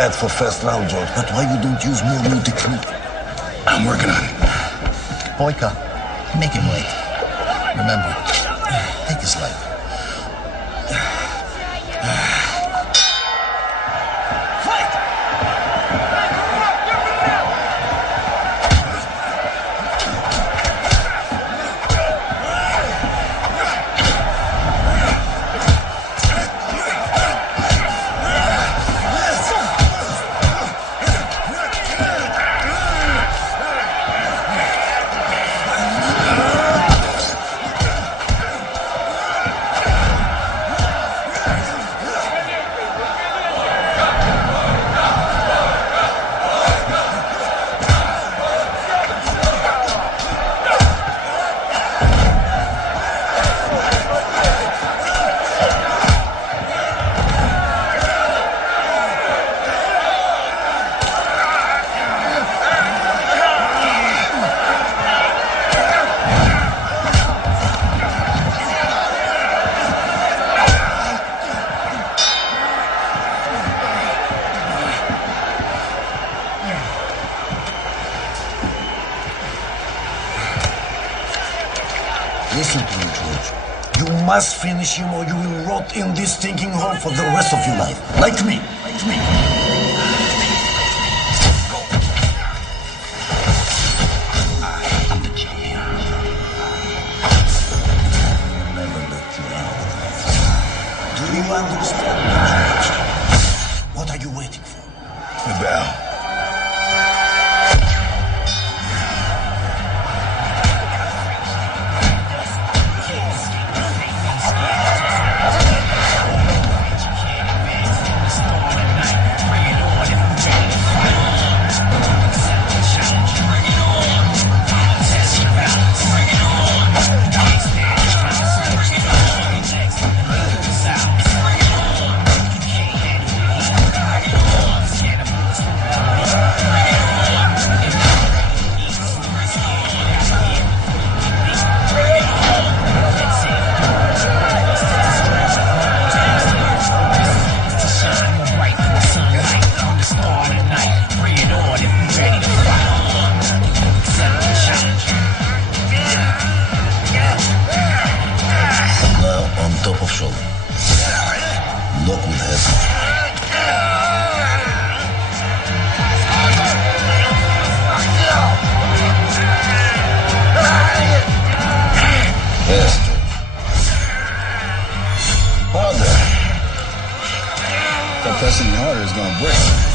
bad for first round, George. But why you don't use more new technique? I'm working on it. Boyka, make him wait. Remember, take his life. Listen to me, George. You must finish him or you will rot in this stinking hole for the rest of your life. Like me. Like me. I'm the champion. Never let you out. Do you understand me, George? What are you waiting for? The bell. Top of shoulder. Lock with head. Yes, George. Harder. That pressing harder is gonna break.